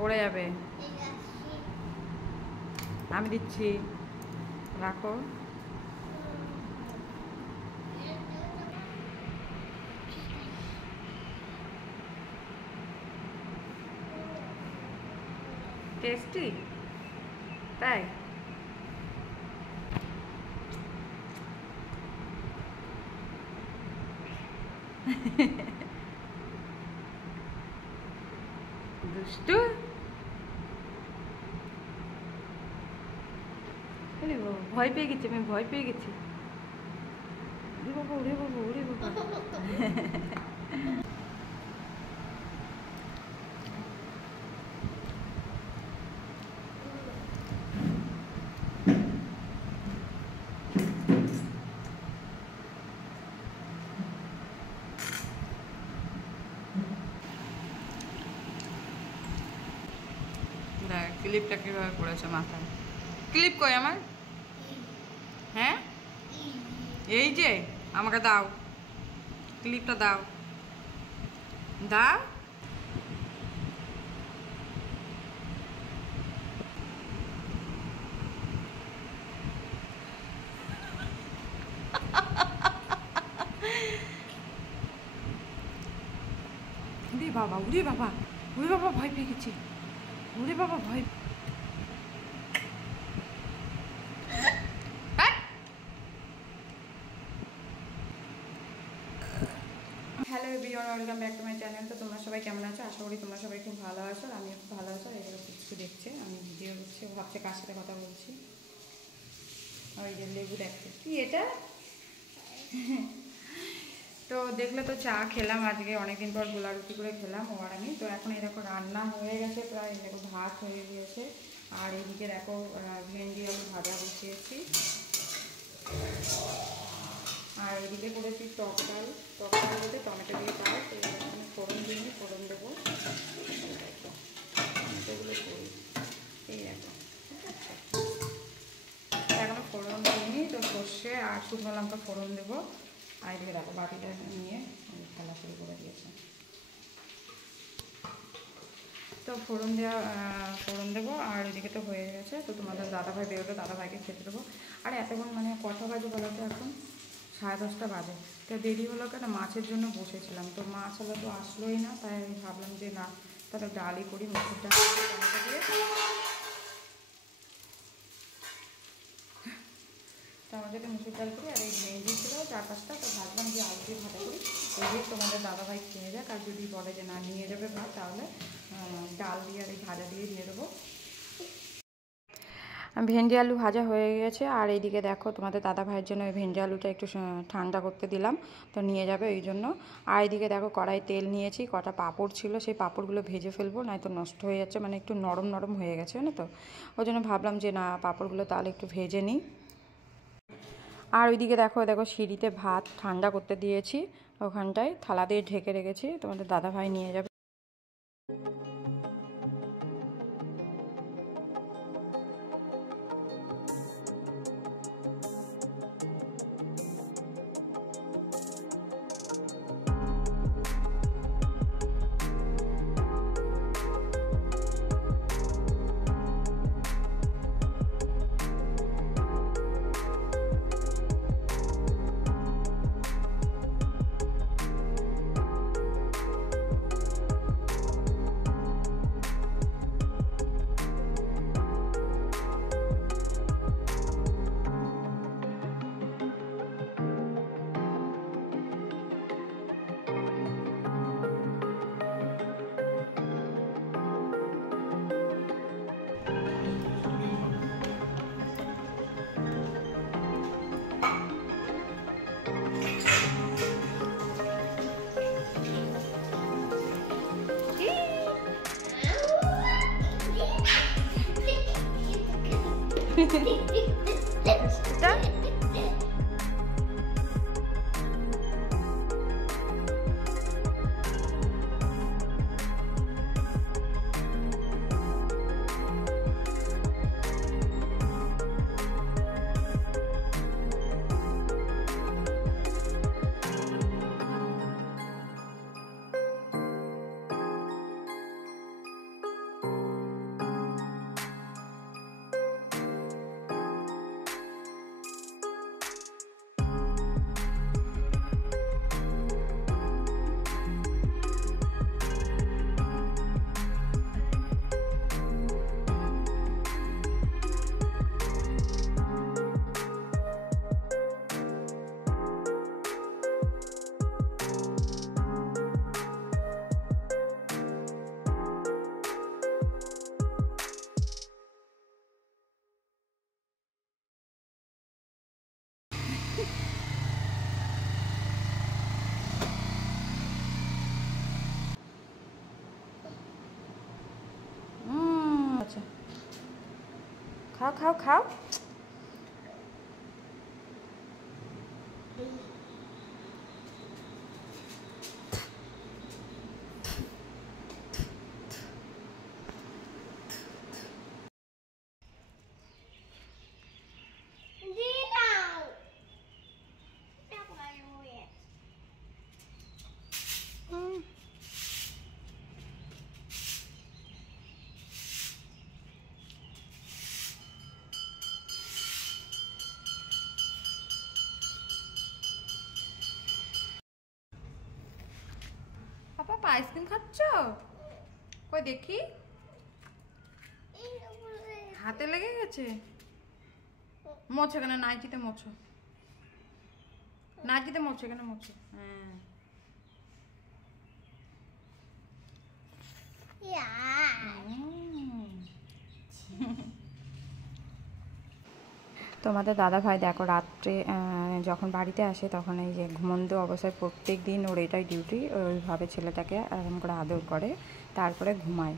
পড়ে যাবে। আমি দিচ্ছি, রাখো। টেস্টি তাই? দুষ্টু। ভয় পেয়ে গেছি, আমি ভয় পেয়ে গেছি। উড়ে বাবা, উড়ে বাবা, উড়ে বাবা। দেখ ক্লিপটা কিভাবে পড়েছে মাথায়। ক্লিপ কই আমার? হ্যাঁ এই যে, আমাকে দাও ক্লিপটা, দাও দাও। উড়ে বাবা, উড়ে বাবা, উড়ে বাবা, ভয় পেয়ে গেছি। উড়ে বাবা, ভয়। Hello everyone, welcome back to my channel. তো তোমরা সবাই কেমন আছো? আশা করি তোমরা সবাই খুব ভালো আছো। আমিও খুব ভালো আছো। এগুলো কিছু দেখছে, আমি ভিডিও করছি, ভাবছে কার সাথে কথা বলছি। ওই যে লেবু দেখছে কি এটা। তো দেখলে তো চা খেলাম আজকে, অনেকদিন পর গোলা রুটি করে খেলাম ও আর আমি। তো এখন এরকম রান্না হয়ে গেছে প্রায়, দেখো ভাত হয়ে গিয়েছে। আর এদিকে দেখো ভেন্ডি আলু ভাজা বসিয়েছি। আর এদিকে করেছি টক ডাল। টক ডাল বলতে টমেটো দিয়ে ডাল। তো আমি ফোড়ন দিইনি, ফোড়ন দেবো। টমেটোগুলো করি এই দেখো, এখনো ফোড়ন দিইনি। তো সর্ষে আর শুকনো লঙ্কা ফোড়ন দেবো। আর এদিকে দেখো বাটিটা নিয়ে খেলা শুরু করে দিয়েছে। তো ফোড়ন দেবো। আর এদিকে তো হয়ে গেছে। তো তোমাদের দাদাভাই বেরোলো, দাদাভাইকে খেতে দেবো। আর এতক্ষণ মানে কটা বাজে বলো তো? এখন 10:30 বাজে। তো দেরি হলো কেন, মাছের জন্য বসেছিলাম। তো মাছ হলো তো আসলোই না, তাই আমি ভাবলাম যে না, তাহলে ডালই করি, মুসুর ডাল টমেটো দিয়ে। টমেটোতে মুসুর ডাল করি। আর এই ভেন্ডি ছিল 4-5টা, তো ভাবলাম যে আলু দিয়ে ভাজা করি। ওই দিয়ে তোমাদের দাদাভাই খেয়ে যাক। আর যদি বলে যে না নিয়ে যাবে ভাত, তাহলে ডাল দিয়ে আর এই ভাজা দিয়ে দিয়ে দেবো। ভেন্ডি আলু ভাজা হয়ে গেছে। আর এইদিকে দেখো তোমাদের দাদা ভাইয়ের জন্য ওই ভেন্ডি আলুটা একটু ঠান্ডা করতে দিলাম, তো নিয়ে যাবে ওই জন্য। আর এইদিকে দেখো কড়াই তেল নিয়েছি, কটা পাঁপড় ছিল, সেই পাঁপড়গুলো ভেজে ফেলবো, নয়তো নষ্ট হয়ে যাচ্ছে, মানে একটু নরম নরম হয়ে গেছে না। তো ওই জন্য ভাবলাম যে না, পাঁপড়গুলো তাহলে একটু ভেজে নিই। আর ওইদিকে দেখো দেখো সিঁড়িতে ভাত ঠান্ডা করতে দিয়েছি, ওখানটায় থালা দিয়ে ঢেকে রেখেছি, তোমাদের দাদা ভাই নিয়ে যাবে। খাও খাও খাও। পাপা আইসক্রিম খাচ্ছ? কই দেখি, হাতে লেগে গেছে। মোছো কেন, নাইটিতে মোছো, নাইটিতে মোছো, এখানে মোছো। হ্যাঁ তোমাদের দাদা ভাই দেখো রাত্রে যখন বাড়িতে আসে তখন এই যে ঘুমন্ত অবস্থায় প্রত্যেক দিন ওর এটাই ডিউটি, ওইভাবে ছেলেটাকে এরকম করে আদর করে, তারপরে ঘুমায়।